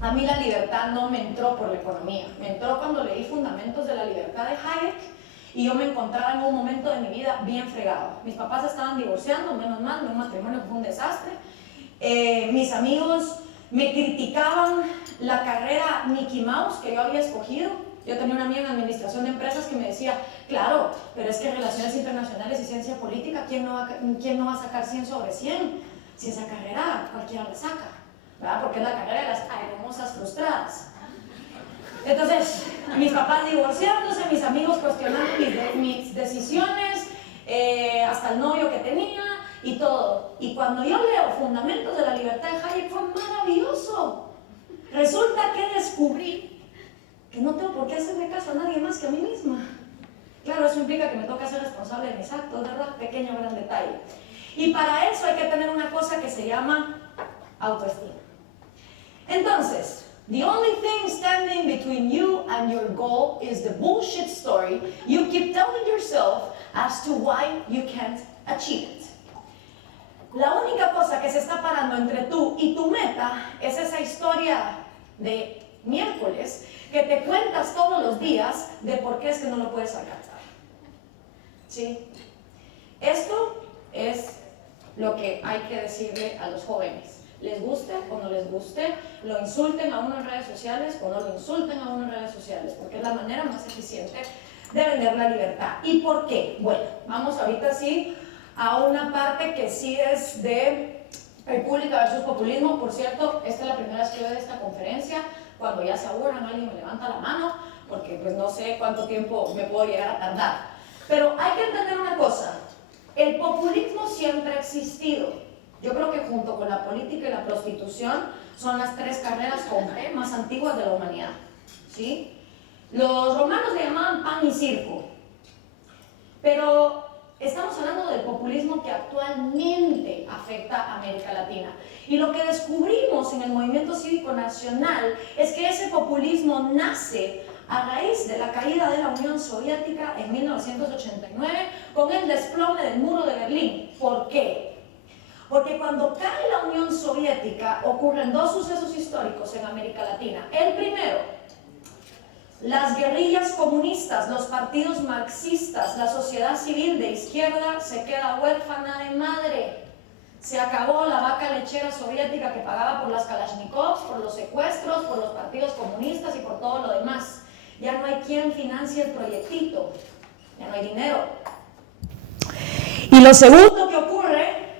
A mí la libertad no me entró por la economía, me entró cuando leí Fundamentos de la Libertad de Hayek y yo me encontraba en un momento de mi vida bien fregado. Mis papás estaban divorciando, menos mal, de un matrimonio que fue un desastre. Mis amigos me criticaban la carrera Mickey Mouse que yo había escogido. Yo tenía una amiga en administración de empresas que me decía, claro, pero es que relaciones internacionales y ciencia política, ¿quién no va a sacar 100 sobre 100? Si esa carrera cualquiera la saca, ¿verdad? Porque es la carrera de las hermosas frustradas. Entonces, mis papás divorciándose, mis amigos cuestionando mis decisiones, hasta el novio que tenía y todo. Y cuando yo leo Fundamentos de la Libertad de Hayek fue maravilloso. Resulta que descubrí que no tengo por qué hacerle caso a nadie más que a mí misma. Claro, eso implica que me toca ser responsable de mis actos, ¿verdad? Pequeño gran detalle. Y para eso hay que tener una cosa que se llama autoestima. Entonces, the only thing standing between you and your goal is the bullshit story you keep telling yourself as to why you can't achieve it. La única cosa que se está parando entre tú y tu meta es esa historia de miércoles que te cuentas todos los días de por qué es que no lo puedes alcanzar. ¿Sí? Esto es lo que hay que decirle a los jóvenes. Les guste o no les guste, lo insulten a uno en redes sociales o no lo insulten a uno en redes sociales, porque es la manera más eficiente de vender la libertad. ¿Y por qué? Bueno, vamos ahorita sí a una parte que sí es de República versus Populismo. Por cierto, esta es la primera vez que veo de esta conferencia. Cuando ya se aburran, alguien me levanta la mano, porque pues no sé cuánto tiempo me puedo llegar a tardar. Pero hay que entender una cosa, el populismo siempre ha existido. Yo creo que junto con la política y la prostitución son las tres carreras con G más antiguas de la humanidad, ¿sí? Los romanos le llamaban pan y circo, pero estamos hablando del populismo que actualmente afecta a América Latina. Y lo que descubrimos en el movimiento cívico nacional es que ese populismo nace a raíz de la caída de la Unión Soviética en 1989 con el desplome del muro de Berlín. ¿Por qué? Porque cuando cae la Unión Soviética ocurren dos sucesos históricos en América Latina. El primero, las guerrillas comunistas, los partidos marxistas, la sociedad civil de izquierda se queda huérfana de madre. Se acabó la vaca lechera soviética que pagaba por las Kalashnikovs, por los secuestros, por los partidos comunistas y por todo lo demás. Ya no hay quien financie el proyectito, ya no hay dinero. Y lo segundo que ocurre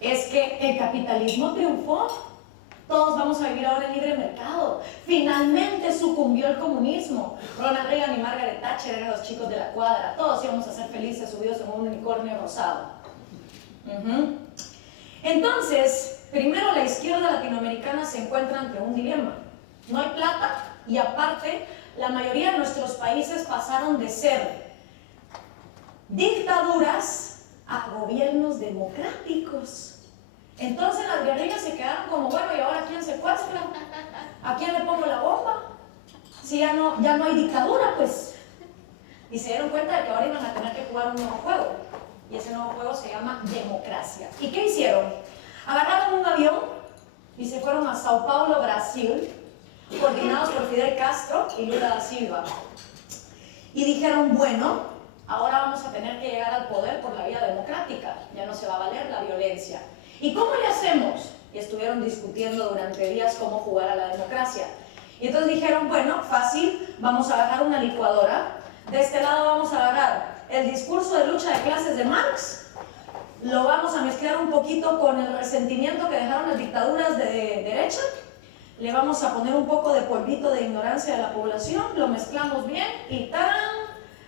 es que el capitalismo triunfó. Todos vamos a vivir ahora en libre mercado. Finalmente sucumbió el comunismo. Ronald Reagan y Margaret Thatcher eran los chicos de la cuadra. Todos íbamos a ser felices subidos en un unicornio rosado. Entonces, primero la izquierda latinoamericana se encuentra ante un dilema. No hay plata y aparte, la mayoría de nuestros países pasaron de ser dictaduras a gobiernos democráticos. Entonces las guerrillas se quedaron como, bueno, ¿y ahora quién secuestra? ¿A quién le pongo la bomba? Si ya no hay dictadura, pues. Y se dieron cuenta de que ahora iban a tener que jugar un nuevo juego. Y ese nuevo juego se llama democracia. ¿Y qué hicieron? Agarraron un avión y se fueron a Sao Paulo, Brasil, coordinados por Fidel Castro y Lula da Silva. Y dijeron, bueno, ahora vamos a tener que llegar al poder por la vía democrática. Ya no se va a valer la violencia. ¿Y cómo le hacemos? Y estuvieron discutiendo durante días cómo jugar a la democracia. Y entonces dijeron, bueno, fácil, vamos a agarrar una licuadora. De este lado vamos a agarrar el discurso de lucha de clases de Marx, lo vamos a mezclar un poquito con el resentimiento que dejaron las dictaduras de derecha, le vamos a poner un poco de polvito de ignorancia de la población, lo mezclamos bien y ¡tarán!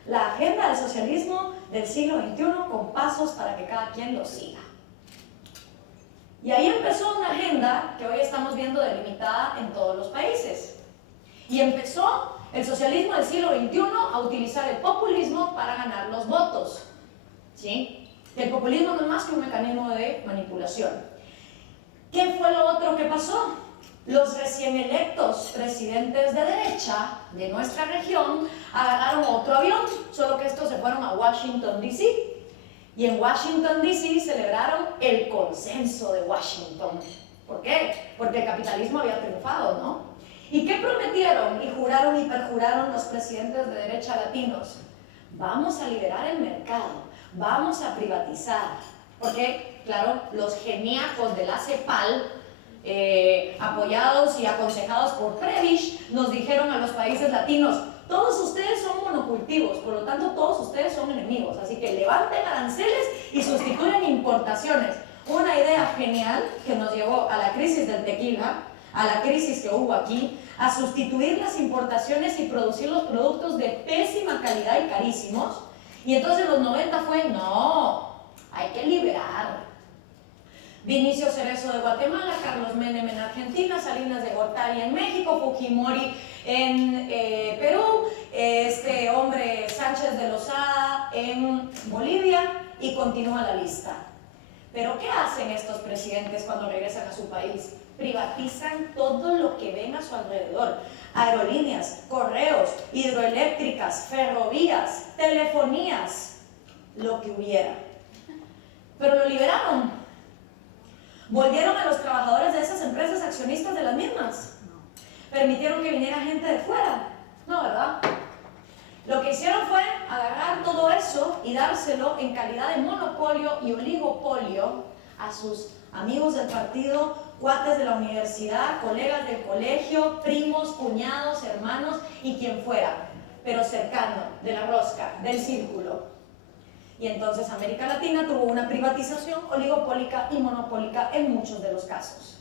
La agenda del socialismo del siglo XXI con pasos para que cada quien lo siga. Y ahí empezó una agenda que hoy estamos viendo delimitada en todos los países. Y empezó el socialismo del siglo XXI a utilizar el populismo para ganar los votos. ¿Sí? El populismo no es más que un mecanismo de manipulación. ¿Qué fue lo otro que pasó? Los recién electos presidentes de derecha de nuestra región agarraron otro avión, solo que estos se fueron a Washington, D.C. Y en Washington, D.C. celebraron el consenso de Washington. ¿Por qué? Porque el capitalismo había triunfado, ¿no? ¿Y qué prometieron y juraron y perjuraron los presidentes de derecha latinos? Vamos a liberar el mercado, vamos a privatizar. Porque, claro, los geniacos de la CEPAL, apoyados y aconsejados por Prebisch, nos dijeron a los países latinos: todos ustedes son monocultivos, por lo tanto todos ustedes son enemigos, así que levanten aranceles y sustituyan importaciones. Una idea genial que nos llevó a la crisis del tequila, a la crisis que hubo aquí, a sustituir las importaciones y producir los productos de pésima calidad y carísimos. Y entonces en los 90 fue: no, hay que liberar. Vinicio Cerezo de Guatemala, Carlos Menem en Argentina, Salinas de Gortari en México, Fujimori en Perú, este hombre Sánchez de Lozada en Bolivia, y continúa la lista. Pero ¿qué hacen estos presidentes cuando regresan a su país? Privatizan todo lo que ven a su alrededor: aerolíneas, correos, hidroeléctricas, ferrovías, telefonías, lo que hubiera. Pero lo liberaron. ¿Volvieron a los trabajadores de esas empresas accionistas de las mismas? ¿Permitieron que viniera gente de fuera? No, ¿verdad? Lo que hicieron fue agarrar todo eso y dárselo en calidad de monopolio y oligopolio a sus amigos del partido, cuates de la universidad, colegas del colegio, primos, cuñados, hermanos y quien fuera, pero cercano, de la rosca, del círculo. Y entonces América Latina tuvo una privatización oligopólica y monopólica en muchos de los casos.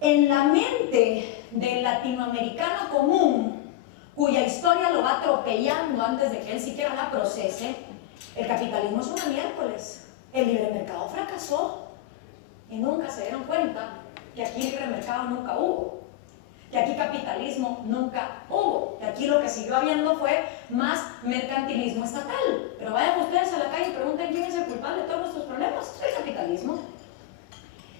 En la mente del latinoamericano común, cuya historia lo va atropellando antes de que él siquiera la procese, el capitalismo es una miércoles. El libre mercado fracasó y nunca se dieron cuenta que aquí libre mercado nunca hubo, que aquí capitalismo nunca hubo, que aquí lo que siguió habiendo fue más mercantilismo estatal. Pero vayan ustedes a la calle y pregunten quién es el culpable de todos nuestros problemas: el capitalismo.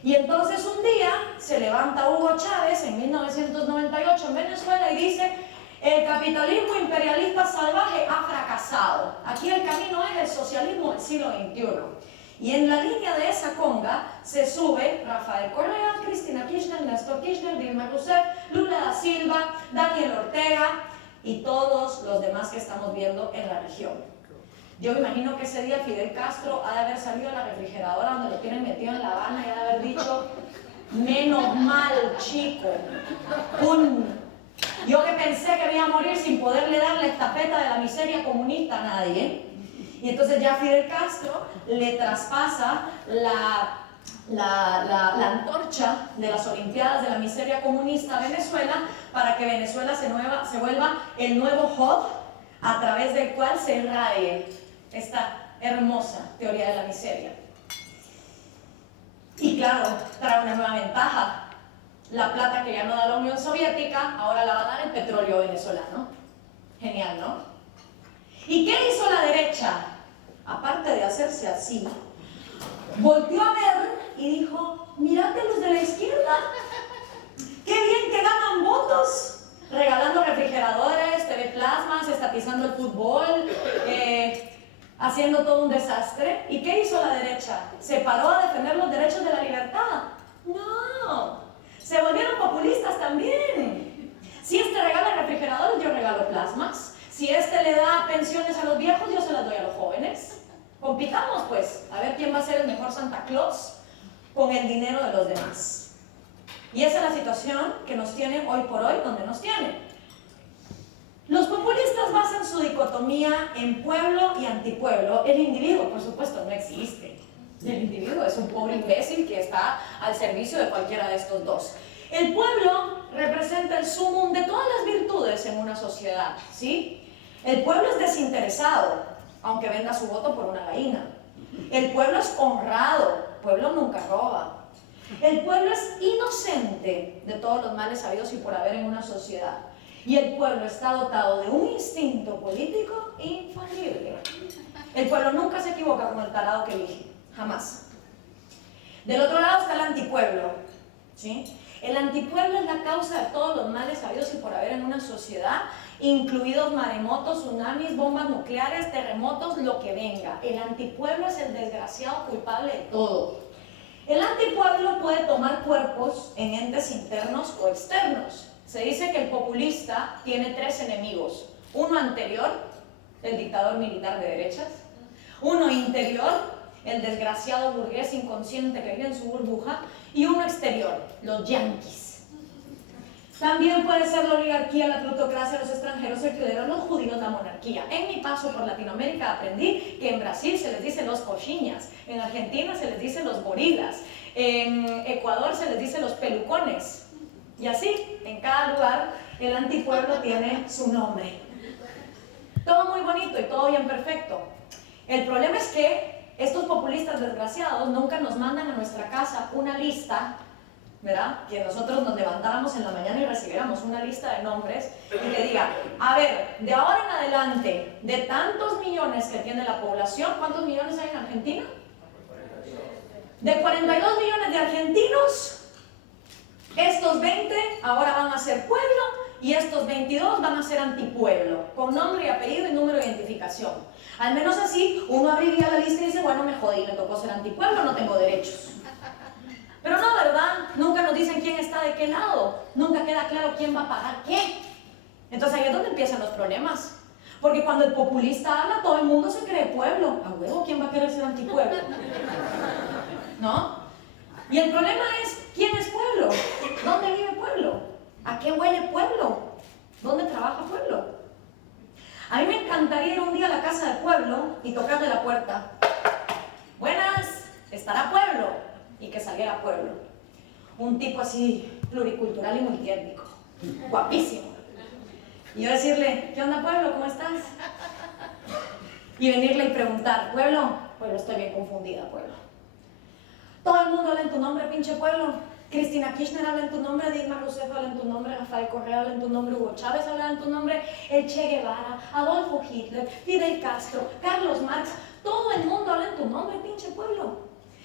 Y entonces un día se levanta Hugo Chávez en 1998 en Venezuela y dice: el capitalismo imperialista salvaje ha fracasado, aquí el camino es el socialismo del siglo XXI. Y en la línea de esa conga se sube Rafael Correa, Cristina Kirchner, Néstor Kirchner, Dilma Rousseff, Lula da Silva, Daniel Ortega y todos los demás que estamos viendo en la región. Yo me imagino que ese día Fidel Castro ha de haber salido a la refrigeradora donde lo tienen metido en La Habana y ha de haber dicho: menos mal, chico, yo que pensé que iba a morir sin poderle dar la estafeta de la miseria comunista a nadie. Y entonces ya Fidel Castro le traspasa la antorcha de las Olimpiadas de la miseria comunista a Venezuela, para que Venezuela se vuelva el nuevo hub a través del cual se irradie esta hermosa teoría de la miseria. Y claro, trae una nueva ventaja: la plata que ya no da la Unión Soviética, ahora la va a dar el petróleo venezolano. Genial, ¿no? ¿Y qué hizo la derecha? Aparte de hacerse así, volteó a ver y dijo: mírate los de la izquierda, qué bien que ganan votos, regalando refrigeradores, TV plasmas, estatizando el fútbol, haciendo todo un desastre. ¿Y qué hizo la derecha? ¿Se paró a defender los derechos de la libertad? No, se volvieron populistas también. Si este regala refrigeradores, yo regalo plasmas. Si este le da pensiones a los viejos, yo se las doy a los jóvenes. Compitamos pues, a ver quién va a ser el mejor Santa Claus con el dinero de los demás. Y esa es la situación que nos tiene hoy por hoy, donde nos tiene. Los populistas basan su dicotomía en pueblo y antipueblo. El individuo, por supuesto, no existe. El individuo es un pobre imbécil que está al servicio de cualquiera de estos dos. El pueblo representa el sumum de todas las virtudes en una sociedad, ¿sí? El pueblo es desinteresado, aunque venda su voto por una gallina. El pueblo es honrado, el pueblo nunca roba. El pueblo es inocente de todos los males habidos y por haber en una sociedad. Y el pueblo está dotado de un instinto político infalible. El pueblo nunca se equivoca con el tarado que elige, jamás. Del otro lado está el antipueblo, ¿sí? El antipueblo es la causa de todos los males habidos y por haber en una sociedad, incluidos maremotos, tsunamis, bombas nucleares, terremotos, lo que venga. El antipueblo es el desgraciado culpable de todo. El antipueblo puede tomar cuerpos en entes internos o externos. Se dice que el populista tiene 3 enemigos. Uno anterior, el dictador militar de derechas. Uno interior, el desgraciado burgués inconsciente que vive en su burbuja. Y uno exterior, los yanquis. También puede ser la oligarquía, la plutocracia, los extranjeros, el clero, los judíos, la monarquía. En mi paso por Latinoamérica aprendí que en Brasil se les dice los coxinhas, en Argentina se les dice los gorilas, en Ecuador se les dice los pelucones. Y así, en cada lugar, el antipueblo tiene su nombre. Todo muy bonito y todo bien perfecto. El problema es que estos populistas desgraciados nunca nos mandan a nuestra casa una lista, ¿verdad? Que nosotros nos levantáramos en la mañana y recibiéramos una lista de nombres y que diga, a ver, de ahora en adelante, de tantos millones que tiene la población, ¿cuántos millones hay en Argentina? De 42 millones de argentinos, estos 20 ahora van a ser pueblo y estos 22 van a ser antipueblo, con nombre y apellido y número de identificación. Al menos así, uno abriría la lista y dice, bueno, me jodí, me tocó ser antipueblo, no tengo derechos. Pero no, ¿verdad? Nunca nos dicen quién está de qué lado, nunca queda claro quién va a pagar qué. Entonces ahí es donde empiezan los problemas. Porque cuando el populista habla, todo el mundo se cree pueblo. ¿A huevo quién va a querer ser antipueblo? ¿No? Y el problema es, ¿quién es pueblo? ¿Dónde vive pueblo? ¿A qué huele pueblo? ¿Dónde trabaja pueblo? A mí me encantaría ir un día a la casa de pueblo y tocarle la puerta. Buenas, ¿estará pueblo? Y que saliera pueblo. Un tipo así, pluricultural y multiétnico. Guapísimo. Y yo decirle, ¿qué onda pueblo? ¿Cómo estás? Y venirle y preguntar, ¿pueblo? Pueblo, estoy bien confundida, pueblo. Todo el mundo habla en tu nombre, pinche pueblo. Cristina Kirchner habla en tu nombre, Dilma Rousseff habla en tu nombre, Rafael Correa habla en tu nombre, Hugo Chávez habla en tu nombre, el Che Guevara, Adolfo Hitler, Fidel Castro, Carlos Marx, todo el mundo habla en tu nombre, pinche pueblo.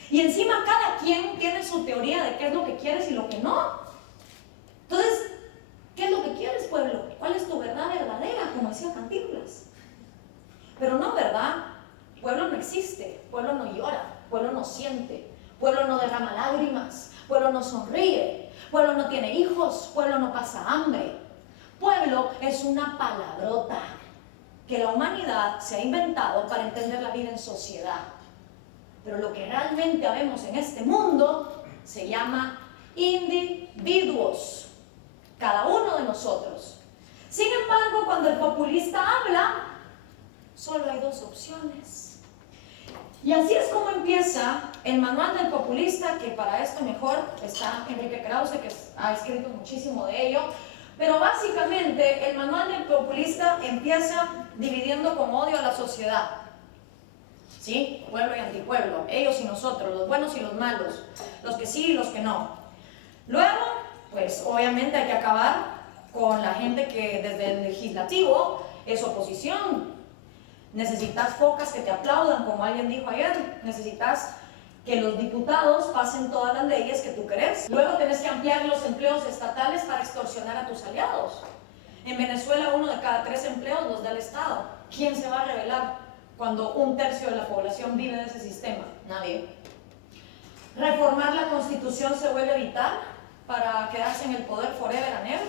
Y encima cada quien tiene su teoría de qué es lo que quieres y lo que no. Entonces, ¿qué es lo que quieres, pueblo? ¿Cuál es tu verdad verdadera? Como decía Cantinflas. Pero no, ¿verdad? Pueblo no existe, pueblo no llora, pueblo no siente, pueblo no derrama lágrimas, pueblo no sonríe, pueblo no tiene hijos, pueblo no pasa hambre. Pueblo es una palabrota que la humanidad se ha inventado para entender la vida en sociedad. Pero lo que realmente habemos en este mundo se llama individuos, cada uno de nosotros. Sin embargo, cuando el populista habla, solo hay 2 opciones. Y así es como empieza el manual del populista, que para esto mejor está Enrique Krause, que ha escrito muchísimo de ello. Pero básicamente el manual del populista empieza dividiendo con odio a la sociedad. ¿Sí? Pueblo y antipueblo, ellos y nosotros, los buenos y los malos, los que sí y los que no. Luego, pues obviamente hay que acabar con la gente que desde el legislativo es oposición. Necesitas focas que te aplaudan, como alguien dijo ayer. Necesitas que los diputados pasen todas las leyes que tú querés. Luego tenés que ampliar los empleos estatales para extorsionar a tus aliados. En Venezuela 1 de cada 3 empleos los da el Estado. ¿Quién se va a rebelar cuando 1/3 de la población vive en ese sistema? Nadie. Reformar la Constitución se vuelve vital para quedarse en el poder forever and ever.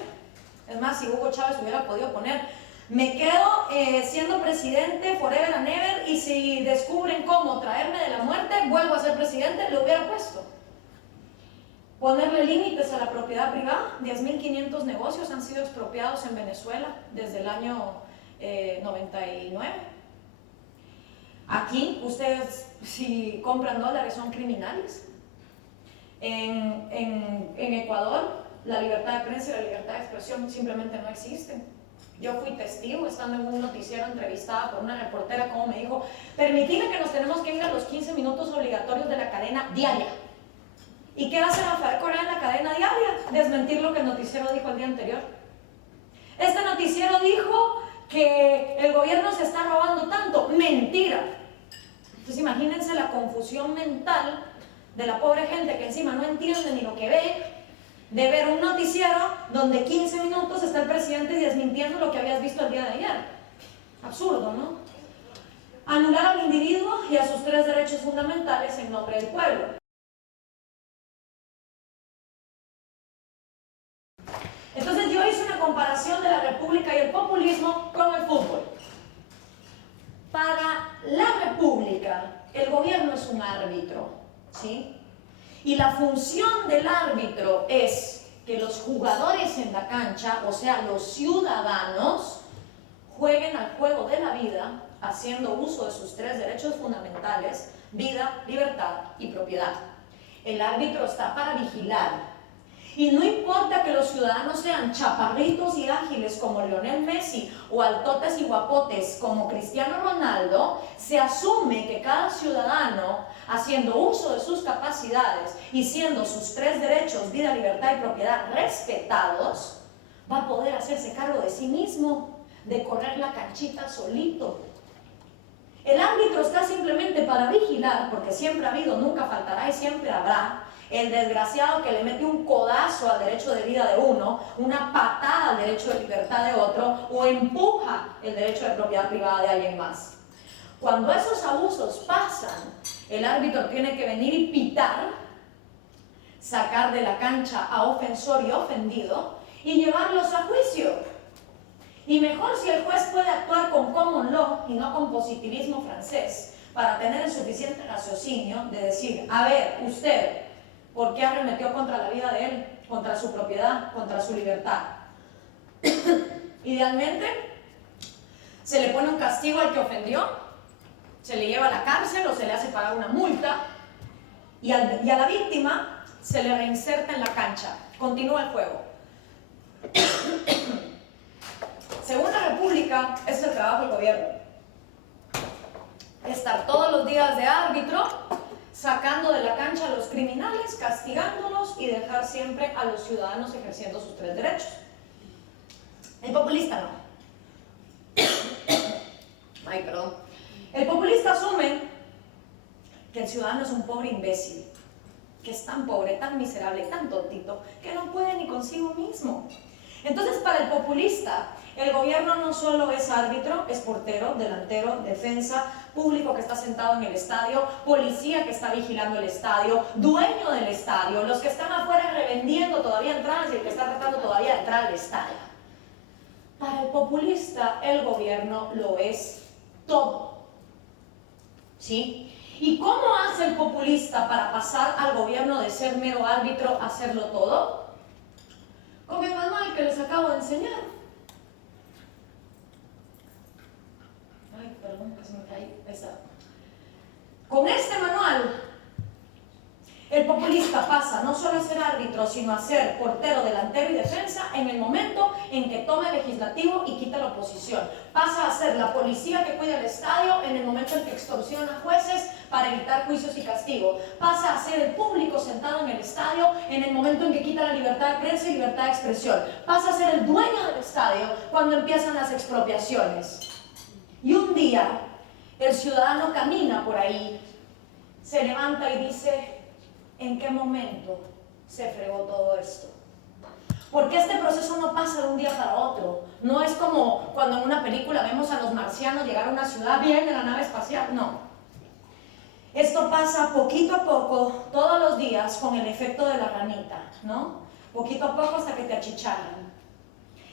Es más, si Hugo Chávez hubiera podido poner, me quedo siendo presidente forever and ever, y si descubren cómo traerme de la muerte, vuelvo a ser presidente, le hubiera puesto. Ponerle límites a la propiedad privada. 10.500 negocios han sido expropiados en Venezuela desde el año 99. Aquí, ustedes, si compran dólares, son criminales. En Ecuador, la libertad de prensa y la libertad de expresión simplemente no existen. Yo fui testigo, estando en un noticiero entrevistada por una reportera, como me dijo, permitime que nos tenemos que ir a los 15 minutos obligatorios de la cadena diaria. ¿Y qué hace Rafael Correa en la cadena diaria? Desmentir lo que el noticiero dijo el día anterior. Este noticiero dijo que el gobierno se está robando tanto. ¡Mentira! Entonces imagínense la confusión mental de la pobre gente que encima no entiende ni lo que ve, de ver un noticiero donde 15 minutos está el presidente desmintiendo lo que habías visto el día de ayer. Absurdo, ¿no? Anular al individuo y a sus 3 derechos fundamentales en nombre del pueblo. Entonces yo hice comparación de la república y el populismo con el fútbol. Para la república, el gobierno es un árbitro, ¿sí? Y la función del árbitro es que los jugadores en la cancha, o sea, los ciudadanos, jueguen al juego de la vida haciendo uso de sus 3 derechos fundamentales: vida, libertad y propiedad. El árbitro está para vigilar. Y no importa que los ciudadanos sean chaparritos y ágiles como Lionel Messi o altotes y guapotes como Cristiano Ronaldo, se asume que cada ciudadano, haciendo uso de sus capacidades y siendo sus 3 derechos, vida, libertad y propiedad, respetados, va a poder hacerse cargo de sí mismo, de correr la canchita solito. El árbitro está simplemente para vigilar, porque siempre ha habido, nunca faltará y siempre habrá el desgraciado que le mete un codazo al derecho de vida de uno, una patada al derecho de libertad de otro, o empuja el derecho de propiedad privada de alguien más. Cuando esos abusos pasan, el árbitro tiene que venir y pitar, sacar de la cancha a ofensor y ofendido y llevarlos a juicio. Y mejor si el juez puede actuar con common law y no con positivismo francés, para tener el suficiente raciocinio de decir: a ver, usted, ¿por qué arremetió contra la vida de él, contra su propiedad, contra su libertad? Idealmente, se le pone un castigo al que ofendió, se le lleva a la cárcel o se le hace pagar una multa, y a la víctima se le reinserta en la cancha. Continúa el juego. Según la República, ese es el trabajo del gobierno: estar todos los días de árbitro, sacando de la cancha a los criminales, castigándolos y dejar siempre a los ciudadanos ejerciendo sus 3 derechos. El populista no. Ay, perdón. El populista asume que el ciudadano es un pobre imbécil, que es tan pobre, tan miserable, tan tontito, que no puede ni consigo mismo. Entonces, para el populista, el gobierno no solo es árbitro, es portero, delantero, defensa, público que está sentado en el estadio, policía que está vigilando el estadio, dueño del estadio, los que están afuera revendiendo todavía entradas y el que está tratando todavía de entrar al estadio. Para el populista, el gobierno lo es todo. ¿Sí? ¿Y cómo hace el populista para pasar al gobierno de ser mero árbitro a hacerlo todo? Con el manual que les acabo de enseñar. Ay, perdón, que se me cae. Ahí está. Con este manual, el populista pasa no solo a ser árbitro, sino a ser portero, delantero y defensa en el momento en que toma el legislativo y quita la oposición. Pasa a ser la policía que cuida el estadio en el momento en que extorsiona a jueces para evitar juicios y castigo. Pasa a ser el público sentado en el estadio en el momento en que quita la libertad de prensa y libertad de expresión. Pasa a ser el dueño del estadio cuando empiezan las expropiaciones. Y un día, el ciudadano camina por ahí, se levanta y dice: ¿en qué momento se fregó todo esto? Porque este proceso no pasa de un día para otro. No es como cuando en una película vemos a los marcianos llegar a una ciudad bien en la nave espacial. No. Esto pasa poquito a poco, todos los días, con el efecto de la ranita, ¿no? Poquito a poco hasta que te achicharran.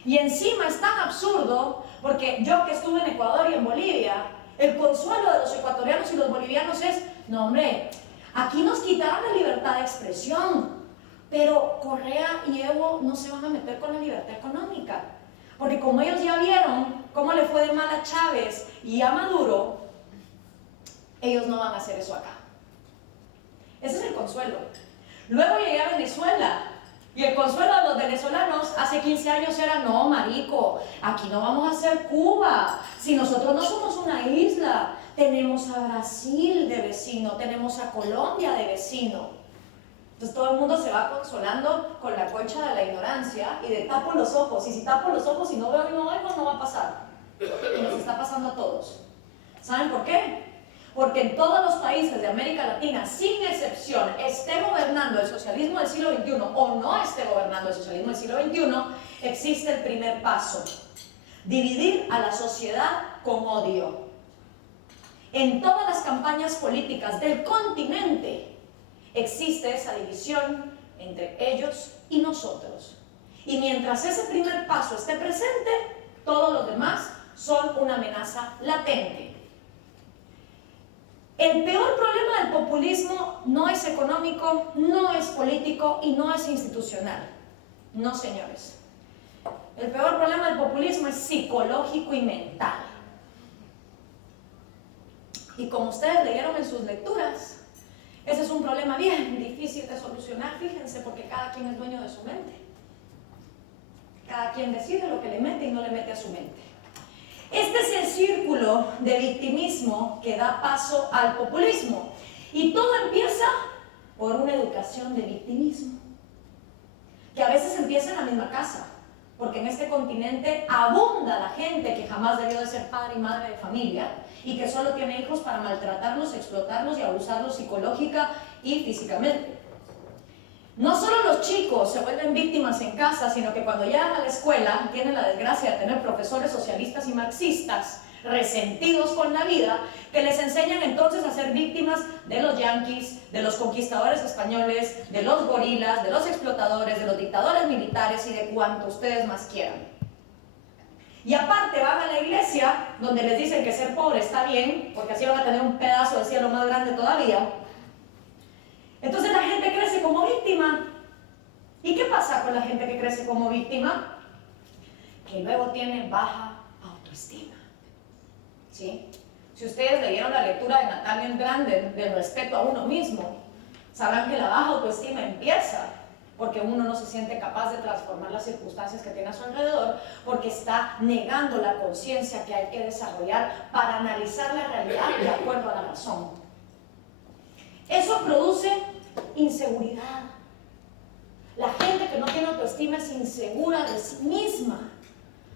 Y encima es tan absurdo, porque yo que estuve en Ecuador y en Bolivia, el consuelo de los ecuatorianos y los bolivianos es: no, hombre, aquí nos quitaron la libertad de expresión, pero Correa y Evo no se van a meter con la libertad económica. Porque como ellos ya vieron cómo le fue de mal a Chávez y a Maduro, ellos no van a hacer eso acá. Ese es el consuelo. Luego llegué a Venezuela, y el consuelo de los venezolanos hace 15 años era: no, marico, aquí no vamos a ser Cuba. Si nosotros no somos una isla, tenemos a Brasil de vecino, tenemos a Colombia de vecino. Entonces todo el mundo se va consolando con la concha de la ignorancia y de tapo los ojos. Y si tapo los ojos y no veo y no oigo, no va a pasar. Y nos está pasando a todos. ¿Saben por qué? Porque en todos los países de América Latina, sin excepción, esté gobernando el socialismo del siglo XXI o no esté gobernando el socialismo del siglo XXI, existe el primer paso: dividir a la sociedad con odio. En todas las campañas políticas del continente existe esa división entre ellos y nosotros. Y mientras ese primer paso esté presente, todos los demás son una amenaza latente. El peor problema del populismo no es económico, no es político y no es institucional. No, señores. El peor problema del populismo es psicológico y mental. Y como ustedes leyeron en sus lecturas, ese es un problema bien difícil de solucionar, fíjense, porque cada quien es dueño de su mente. Cada quien decide lo que le mete y no le mete a su mente. Este es el círculo de victimismo que da paso al populismo. Y todo empieza por una educación de victimismo, que a veces empieza en la misma casa, porque en este continente abunda la gente que jamás debió de ser padre y madre de familia y que solo tiene hijos para maltratarlos, explotarlos y abusarlos psicológica y físicamente. No solo los chicos se vuelven víctimas en casa, sino que cuando llegan a la escuela tienen la desgracia de tener profesores socialistas y marxistas resentidos con la vida, que les enseñan entonces a ser víctimas de los yanquis, de los conquistadores españoles, de los gorilas, de los explotadores, de los dictadores militares y de cuanto ustedes más quieran. Y aparte van a la iglesia, donde les dicen que ser pobre está bien, porque así van a tener un pedazo de cielo más grande todavía. Entonces la gente crece como víctima. ¿Y qué pasa con la gente que crece como víctima? Que luego tiene baja autoestima. ¿Sí? Si ustedes leyeron la lectura de Nathaniel Branden del respeto a uno mismo, sabrán que la baja autoestima empieza porque uno no se siente capaz de transformar las circunstancias que tiene a su alrededor, porque está negando la conciencia que hay que desarrollar para analizar la realidad de acuerdo a la razón. Eso produce inseguridad. La gente que no tiene autoestima es insegura de sí misma.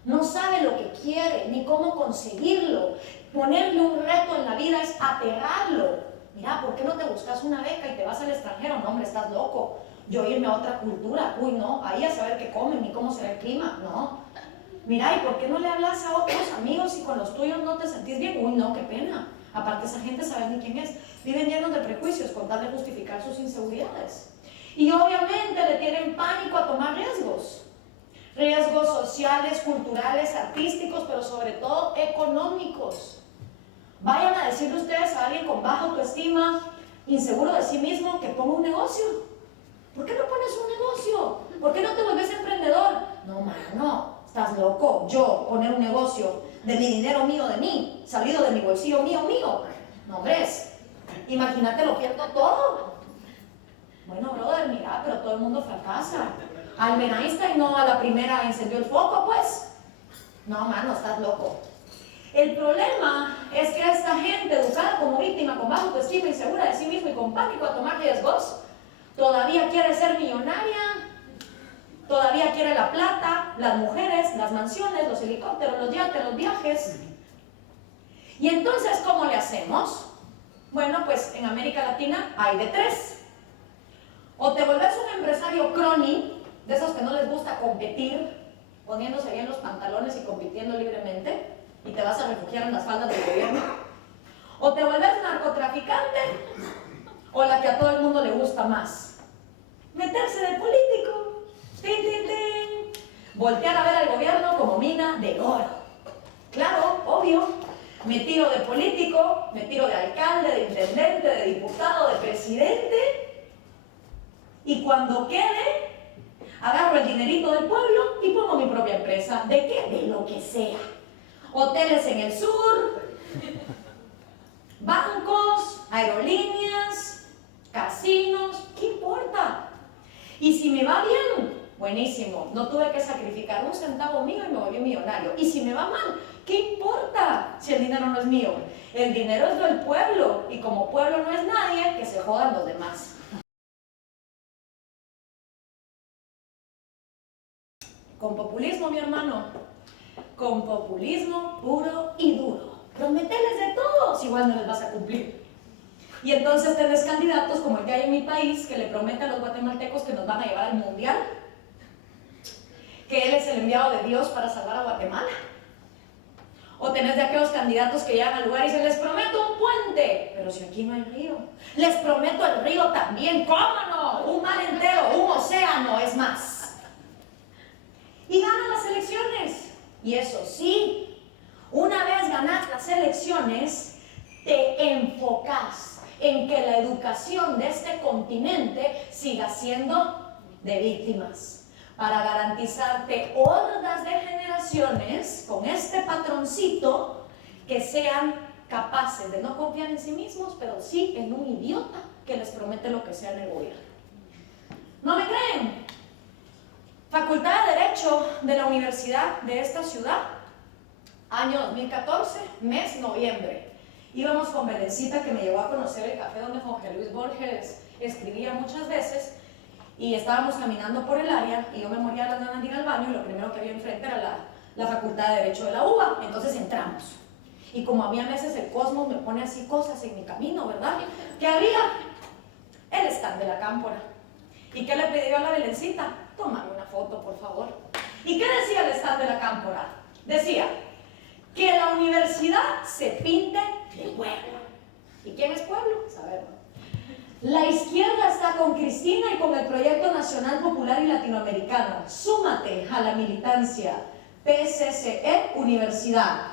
No sabe lo que quiere ni cómo conseguirlo. Ponerle un reto en la vida es aterrarlo. Mira, ¿por qué no te buscas una beca y te vas al extranjero? No, hombre, estás loco. Yo irme a otra cultura, uy, no, ahí a saber qué comen ni cómo será el clima, no. Mira, ¿y por qué no le hablas a otros amigos y con los tuyos no te sentís bien? Uy, no, qué pena. Aparte, esa gente sabe ni quién es. Viven llenos de prejuicios con tal de justificar sus inseguridades. Y obviamente le tienen pánico a tomar riesgos. Riesgos sociales, culturales, artísticos, pero sobre todo económicos. Vayan a decirle ustedes a alguien con baja autoestima, inseguro de sí mismo, que ponga un negocio. ¿Por qué no pones un negocio? ¿Por qué no te vuelves emprendedor? No, mano, estás loco. Yo poner un negocio de mi dinero mío, de mí, salido de mi bolsillo mío. No, hombre, imagínate, lo pierdo todo. Bueno, brother, mira, pero todo el mundo fracasa. Albert Einstein no a la primera encendió el foco, pues. No, mano, estás loco. El problema es que esta gente educada como víctima, con baja autoestima, insegura de sí misma y con pánico a tomar riesgos, todavía quiere ser millonaria, todavía quiere la plata, las mujeres, las mansiones, los helicópteros, los yates, los viajes. Y entonces, ¿cómo le hacemos? Bueno, pues en América Latina hay de tres. O te vuelves un empresario crony, de esos que no les gusta competir, poniéndose bien los pantalones y compitiendo libremente, y te vas a refugiar en las faldas del gobierno. O te vuelves narcotraficante, o la que a todo el mundo le gusta más, meterse de político. ¡Tin, tin, tin! Voltear a ver al gobierno como mina de oro. Claro, obvio. Me tiro de político, me tiro de alcalde, de intendente, de diputado, de presidente. Y cuando quede, agarro el dinerito del pueblo y pongo mi propia empresa. ¿De qué? De lo que sea. Hoteles en el sur, bancos, aerolíneas, casinos, ¿qué importa? Y si me va bien, buenísimo, no tuve que sacrificar un centavo mío y me volví millonario. Y si me va mal, ¿qué importa si el dinero no es mío? El dinero es del pueblo, y como pueblo no es nadie, que se jodan los demás. Con populismo, mi hermano, con populismo puro y duro. Prometeles de todo, si igual no les vas a cumplir. Y entonces tenés candidatos como el que hay en mi país, que le promete a los guatemaltecos que nos van a llevar al mundial, que él es el enviado de Dios para salvar a Guatemala. O tenés de aquellos candidatos que llegan al lugar y se les prometo un puente, pero si aquí no hay río. Les prometo el río también, ¿cómo no? Un mar entero, un océano, es más. Y eso sí, una vez ganas las elecciones, te enfocas en que la educación de este continente siga siendo de víctimas, para garantizarte hordas de generaciones con este patroncito que sean capaces de no confiar en sí mismos, pero sí en un idiota que les promete lo que sea en el gobierno. ¿No me creen? Facultad de Derecho de la Universidad de esta ciudad, año 2014, mes noviembre. Íbamos con Belencita, que me llevó a conocer el café donde Jorge Luis Borges escribía muchas veces, y estábamos caminando por el área y yo me moría las ganas de ir al baño y lo primero que había enfrente era la Facultad de Derecho de la UBA. Entonces entramos. Y como a mí a veces el cosmos me pone así cosas en mi camino, ¿verdad? ¿Qué había? El stand de la cámpora. ¿Y qué le pedí a la Belencita? Tómame una foto, por favor. ¿Y qué decía el stand de la cámpora? Decía que la universidad se pinte de pueblo. ¿Y quién es pueblo? Sabemos. La izquierda está con Cristina y con el Proyecto Nacional Popular y Latinoamericano. Súmate a la militancia. PCCE Universidad.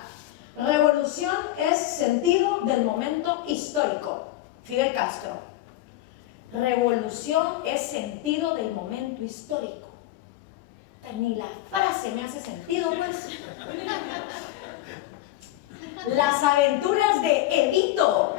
Revolución es sentido del momento histórico. Fidel Castro. Revolución es sentido del momento histórico. Ni la frase me hace sentido, pues. Las aventuras de Evito.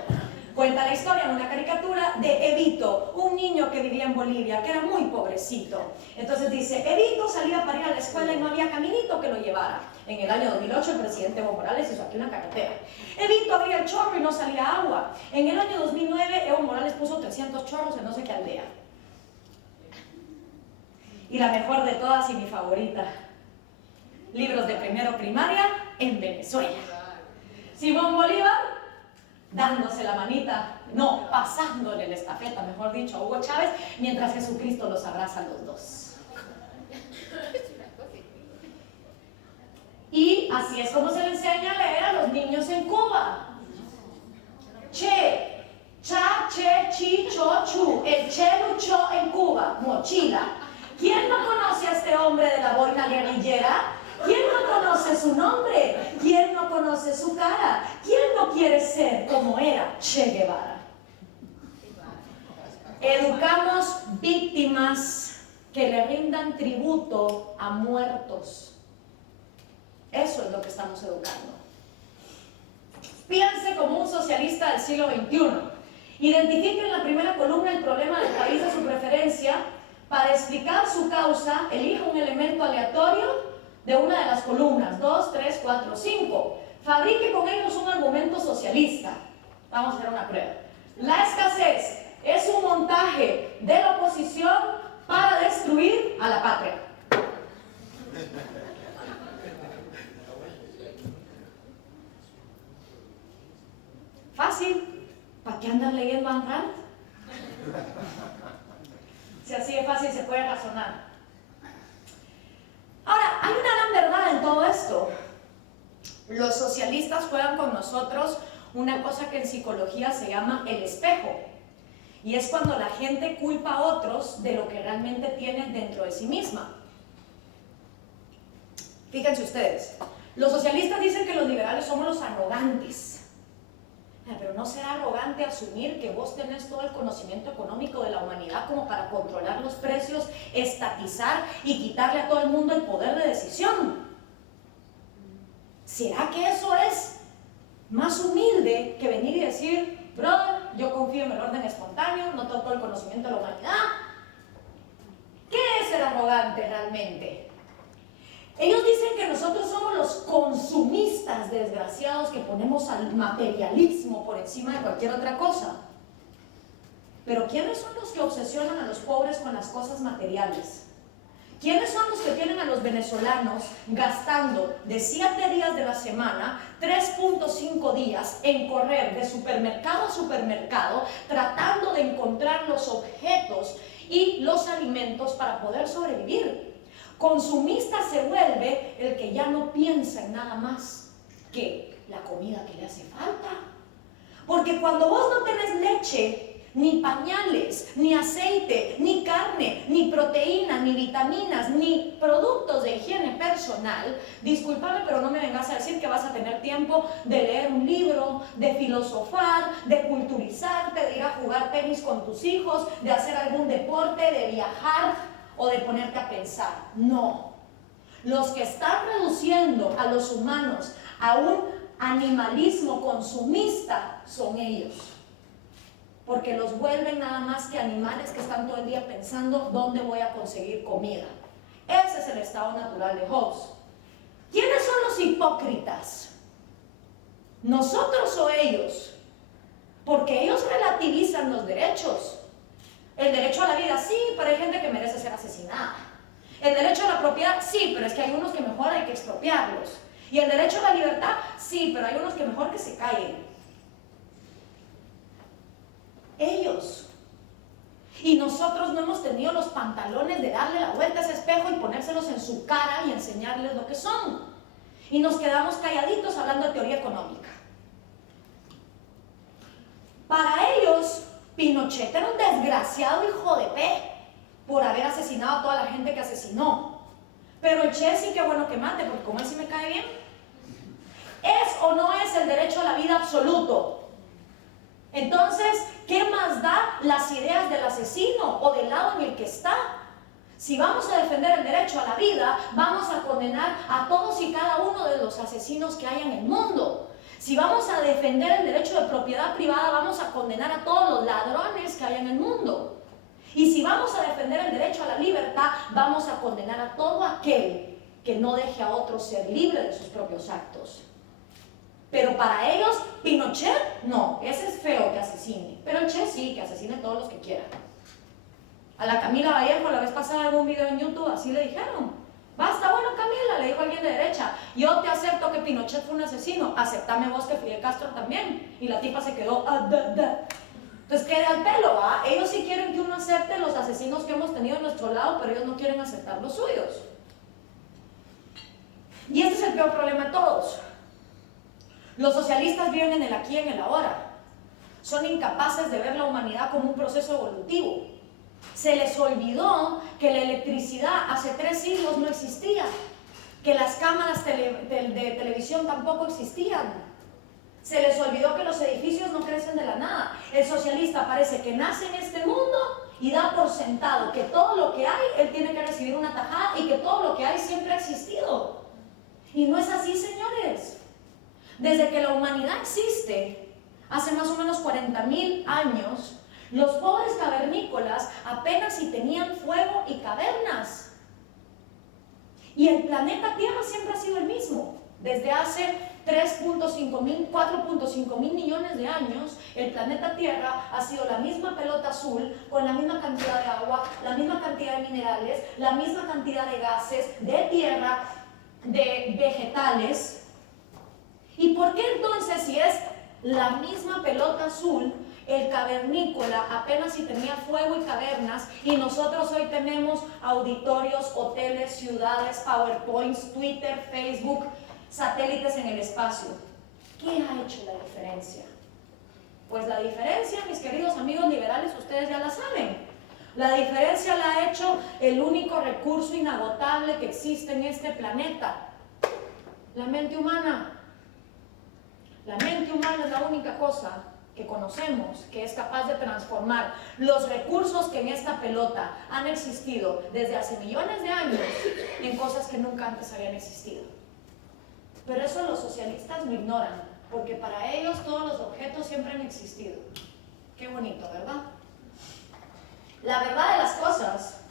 Cuenta la historia en una caricatura de Evito, un niño que vivía en Bolivia, que era muy pobrecito. Entonces dice, Evito salía para ir a la escuela y no había caminito que lo llevara. En el año 2008 el presidente Evo Morales hizo aquí una carretera. Evito abría el chorro y no salía agua. En el año 2009 Evo Morales puso 300 chorros en no sé qué aldea. Y la mejor de todas y mi favorita, libros de primero primaria en Venezuela. Simón Bolívar dándose la manita, no, pasándole la estafeta, mejor dicho, a Hugo Chávez, mientras Jesucristo los abraza a los dos. Y así es como se le enseña a leer a los niños en Cuba. Che, cha, che, chi, cho, chu. El che luchó en Cuba, mochila. ¿Quién no conoce a este hombre de la boina guerrillera? ¿Quién no conoce su nombre? ¿Quién no conoce su cara? ¿Quién no quiere ser como era Che Guevara? Educamos víctimas que le rindan tributo a muertos. Eso es lo que estamos educando. Piense como un socialista del siglo XXI. Identifique en la primera columna el problema del país de su preferencia. Para explicar su causa, elija un elemento aleatorio de una de las columnas, 2, 3, 4, 5. Fabrique con ellos un argumento socialista. Vamos a hacer una prueba. La escasez es un montaje de la oposición para destruir a la patria. Fácil. ¿Para qué andan leyendo Ayn Rand? Si así de fácil se puede razonar. Ahora, hay una gran verdad en todo esto. Los socialistas juegan con nosotros una cosa que en psicología se llama el espejo. Y es cuando la gente culpa a otros de lo que realmente tienen dentro de sí misma. Fíjense ustedes, los socialistas dicen que los liberales somos los arrogantes. Pero no será arrogante asumir que vos tenés todo el conocimiento económico de la humanidad como para controlar los precios, estatizar y quitarle a todo el mundo el poder de decisión. ¿Será que eso es más humilde que venir y decir, brother, yo confío en el orden espontáneo, no tengo todo el conocimiento de la humanidad? ¿Qué es ser arrogante realmente? Ellos dicen que nosotros somos los consumistas desgraciados que ponemos al materialismo por encima de cualquier otra cosa. Pero ¿quiénes son los que obsesionan a los pobres con las cosas materiales? ¿Quiénes son los que tienen a los venezolanos gastando de 7 días de la semana 3.5 días en correr de supermercado a supermercado tratando de encontrar los objetos y los alimentos para poder sobrevivir? Consumista se vuelve el que ya no piensa en nada más que la comida que le hace falta. Porque cuando vos no tenés leche, ni pañales, ni aceite, ni carne, ni proteína, ni vitaminas, ni productos de higiene personal, discúlpame, pero no me vengas a decir que vas a tener tiempo de leer un libro, de filosofar, de culturizarte, de ir a jugar tenis con tus hijos, de hacer algún deporte, de viajar o de ponerte a pensar. No. Los que están reduciendo a los humanos a un animalismo consumista son ellos. Porque los vuelven nada más que animales que están todo el día pensando dónde voy a conseguir comida. Ese es el estado natural de Hobbes. ¿Quiénes son los hipócritas? ¿Nosotros o ellos? Porque ellos relativizan los derechos. El derecho a la vida sí, pero hay gente que merece ser asesinada. El derecho a la propiedad sí, pero es que hay unos que mejor hay que expropiarlos. Y el derecho a la libertad sí, pero hay unos que mejor que se callen. Ellos. Y nosotros no hemos tenido los pantalones de darle la vuelta a ese espejo y ponérselos en su cara y enseñarles lo que son. Y nos quedamos calladitos hablando de teoría económica. Para ellos, Pinochet era un desgraciado hijo de P por haber asesinado a toda la gente que asesinó. Pero el Che sí que bueno que mate, porque como él sí me cae bien. ¿Es o no es el derecho a la vida absoluto? Entonces, ¿qué más da las ideas del asesino o del lado en el que está? Si vamos a defender el derecho a la vida, vamos a condenar a todos y cada uno de los asesinos que hay en el mundo. Si vamos a defender el derecho de propiedad privada, vamos a condenar a todos los ladrones que hay en el mundo. Y si vamos a defender el derecho a la libertad, vamos a condenar a todo aquel que no deje a otro ser libre de sus propios actos. Pero para ellos, Pinochet, no, ese es feo que asesine. Pero el Che sí, que asesine a todos los que quiera. A la Camila Vallejo la vez pasada en un video en YouTube, así le dijeron. Basta, bueno Camila, le dijo alguien de derecha, yo te acepto que Pinochet fue un asesino, aceptame vos que Fidel Castro también. Y la tipa se quedó, Entonces queda al pelo, ¿va? Ellos sí quieren que uno acepte los asesinos que hemos tenido a nuestro lado, pero ellos no quieren aceptar los suyos. Y este es el peor problema de todos. Los socialistas viven en el aquí y en el ahora. Son incapaces de ver la humanidad como un proceso evolutivo. Se les olvidó que la electricidad hace 3 siglos no existía, que las cámaras de televisión tampoco existían. Se les olvidó que los edificios no crecen de la nada. El socialista parece que nace en este mundo y da por sentado que todo lo que hay, él tiene que recibir una tajada y que todo lo que hay siempre ha existido. Y no es así, señores. Desde que la humanidad existe, hace más o menos 40.000 años, los pobres cavernícolas apenas si tenían fuego y cavernas. Y el planeta Tierra siempre ha sido el mismo. Desde hace 4.5 mil millones de años, el planeta Tierra ha sido la misma pelota azul, con la misma cantidad de agua, la misma cantidad de minerales, la misma cantidad de gases, de tierra, de vegetales. ¿Y por qué entonces, si es la misma pelota azul, el cavernícola apenas si tenía fuego y cavernas, y nosotros hoy tenemos auditorios, hoteles, ciudades, PowerPoints, Twitter, Facebook, satélites en el espacio? ¿Qué ha hecho la diferencia? Pues la diferencia, mis queridos amigos liberales, ustedes ya la saben. La diferencia la ha hecho el único recurso inagotable que existe en este planeta: la mente humana. La mente humana es la única cosa que conocemos que es capaz de transformar los recursos que en esta pelota han existido desde hace millones de años en cosas que nunca antes habían existido. Pero eso los socialistas lo ignoran, porque para ellos todos los objetos siempre han existido. Qué bonito, ¿verdad? La verdad de las cosas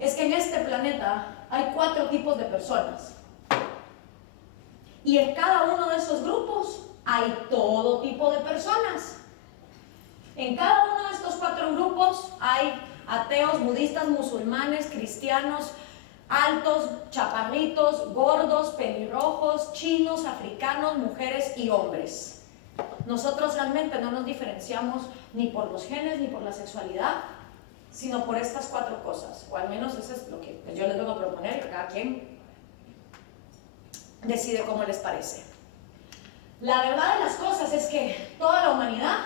es que en este planeta hay 4 tipos de personas. Y en cada uno de esos grupos hay todo tipo de personas. En cada uno de estos 4 grupos hay ateos, budistas, musulmanes, cristianos, altos, chaparritos, gordos, pelirrojos, chinos, africanos, mujeres y hombres. Nosotros realmente no nos diferenciamos ni por los genes ni por la sexualidad, sino por estas 4 cosas, o al menos eso es lo que yo les vengo a proponer, y cada quien decide cómo les parece. La verdad de las cosas es que toda la humanidad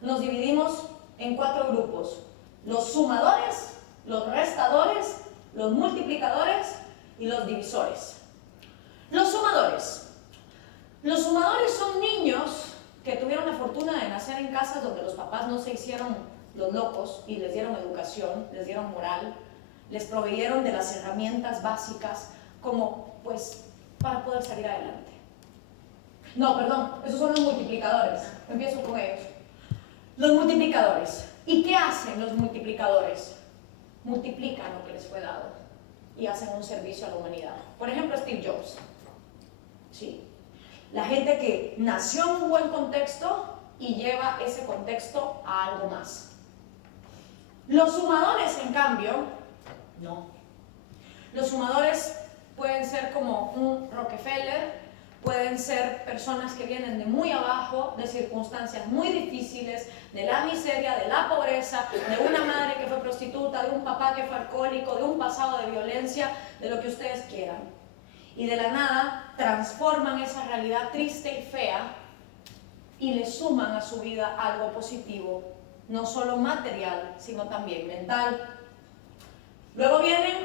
nos dividimos en 4 grupos: los sumadores, los restadores, los multiplicadores y los divisores. Los sumadores. Los sumadores son niños que tuvieron la fortuna de nacer en casas donde los papás no se hicieron los locos y les dieron educación, les dieron moral, les proveyeron de las herramientas básicas como, pues, para poder salir adelante. No, perdón, esos son los multiplicadores. Empiezo con ellos. Los multiplicadores. ¿Y qué hacen los multiplicadores? Multiplican lo que les fue dado y hacen un servicio a la humanidad. Por ejemplo, Steve Jobs. Sí. La gente que nació en un buen contexto y lleva ese contexto a algo más. Los sumadores, en cambio, no. Los sumadores pueden ser como un Rockefeller, pueden ser personas que vienen de muy abajo, de circunstancias muy difíciles, de la miseria, de la pobreza, de una madre que fue prostituta, de un papá que fue alcohólico, de un pasado de violencia, de lo que ustedes quieran. Y de la nada transforman esa realidad triste y fea y le suman a su vida algo positivo, no solo material, sino también mental. Luego vienen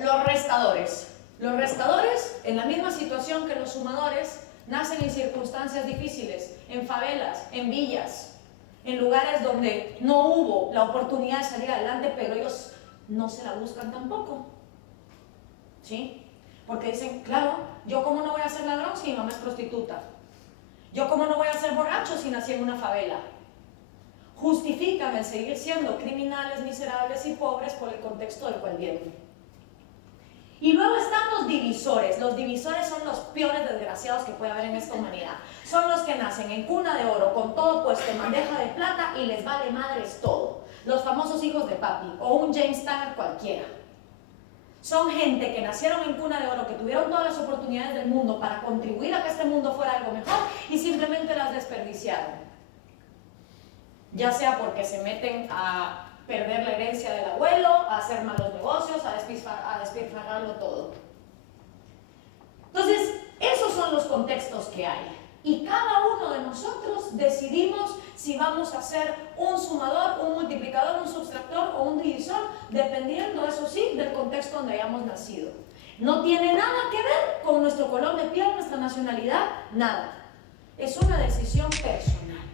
los restadores. Los restadores, en la misma situación que los sumadores, nacen en circunstancias difíciles, en favelas, en villas, en lugares donde no hubo la oportunidad de salir adelante, pero ellos no se la buscan tampoco. ¿Sí? Porque dicen, claro, yo cómo no voy a ser ladrón si mi mamá es prostituta. Yo cómo no voy a ser borracho si nací en una favela. Justifican el seguir siendo criminales, miserables y pobres por el contexto del cual vienen. Y luego están los divisores. Los divisores son los peores desgraciados que puede haber en esta humanidad. Son los que nacen en cuna de oro, con todo puesto en bandeja de plata y les vale madres todo. Los famosos hijos de papi o un James Tanner cualquiera. Son gente que nacieron en cuna de oro, que tuvieron todas las oportunidades del mundo para contribuir a que este mundo fuera algo mejor y simplemente las desperdiciaron. Ya sea porque se meten a perder la herencia del abuelo, a hacer malos negocios, a despilfarrarlo todo. Entonces, esos son los contextos que hay. Y cada uno de nosotros decidimos si vamos a ser un sumador, un multiplicador, un subtractor o un divisor, dependiendo, eso sí, del contexto donde hayamos nacido. No tiene nada que ver con nuestro color de piel, nuestra nacionalidad, nada. Es una decisión personal.